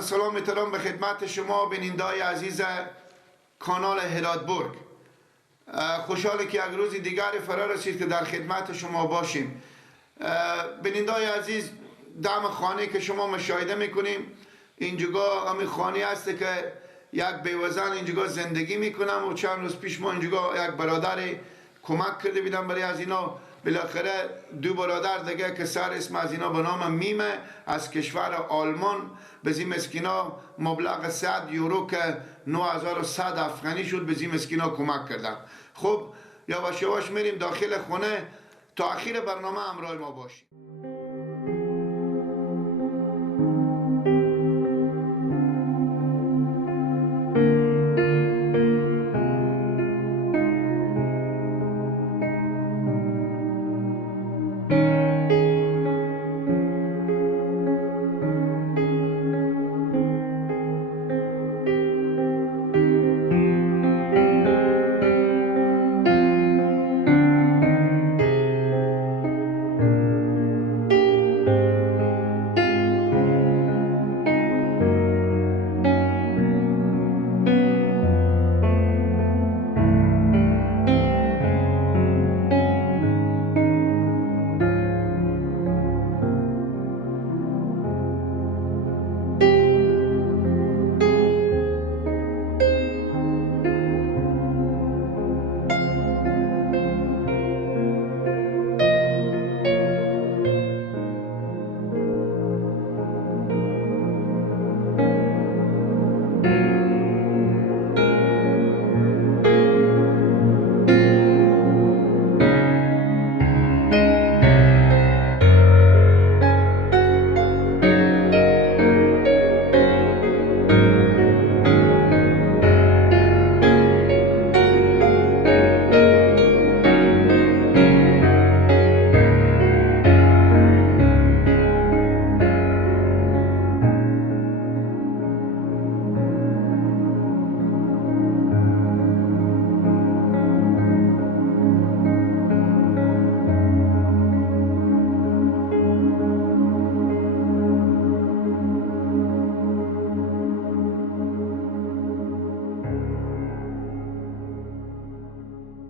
عرض سلام احترام به خدمت شما بینندگان عزیز کانال هراتبورگ. خوشحالی که یک روز دیگر فرا رسید که در خدمت شما باشیم. بینندگان عزیز، دم خانه که شما مشاهده میکنیم اینجا همین خانه است که یک بیوزن اینجا زندگی میکنم و چند روز پیش ما اینجا یک برادر کمک کرده بیدم برای از اینا. بالاخره دو برادر دیگه که سر اسم از اینا به نام میمه از کشور آلمان به زی مسکینا مبلغ 100 یورو که 9100 افغانی شد به زی مسکینا کمک کردن. خب یواش یواش میریم داخل خونه تا آخر برنامه همراه ما باشیم.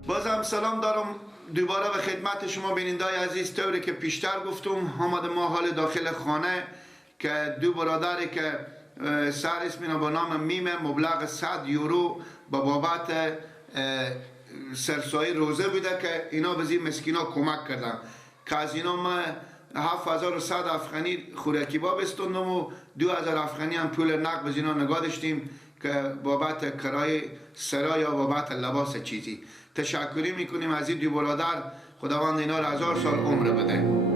بازم سلام دارم دوباره به خدمت شما بینندگان عزیز. طوری که پیشتر گفتم آمده ما حال داخل خانه که دو برادری که سر اسمینا با نام میمه مبلغ 100 یورو با بابت سرسایی روزه بوده که اینا به زی مسکینا کمک کردن که از اینا ما 7100 افغانی خوراکی با بستندم و 2000 افغانی هم پول نقد به اینا نگاه داشتیم که بابت کرای سرای یا بابت لباس چیزی. تشکری میکنیم از این دو برادر. خداوند اینا را 1000 سال عمر بده.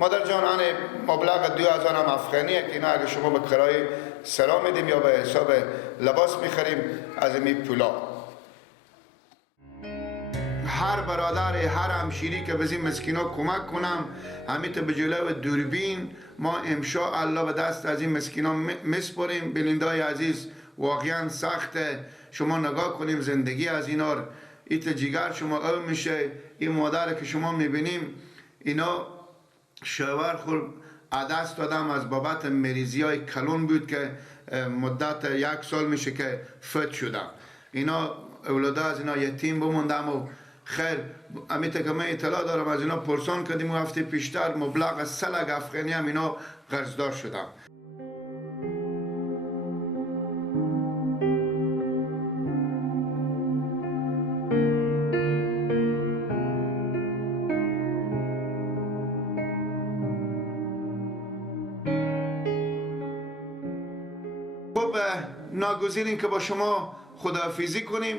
مادر جان، آن مبلغ 2000 هم افغانیه که اینا اگه شما به کرای سرا میدیم یا به حساب لباس میخریم از این پولا. هر برادر هر همشیری که به این مسکینا کمک کنم همیت به جلو دوربین ما امشا الله به دست از این مسکینا میسپریم. بینندگان عزیز، واقعا سخته. شما نگاه کنیم زندگی از اینا ایت جگر شما او میشه. این مادر که شما میبینیم اینا شوهر خود دست دادم از بابت مریضی های کلون بود که مدت 1 سال میشه که فوت شدم. اینا اولاده از اینا یتیم بموندم و خیر امیت که من اطلاع دارم از اینا پرسان کردیم و هفته پیشتر مبلغ 3 لک افغانی هم اینا قرضدار شدم. خب ناگزیریم که با شما خداحافظی کنیم.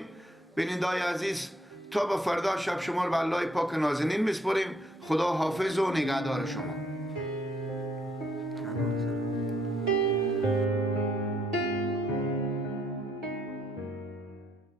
بینندگان عزیز، تا به فردا شب شما رو به الله پاک نازنین میسپاریم. خدا حافظ و نگهدار شما.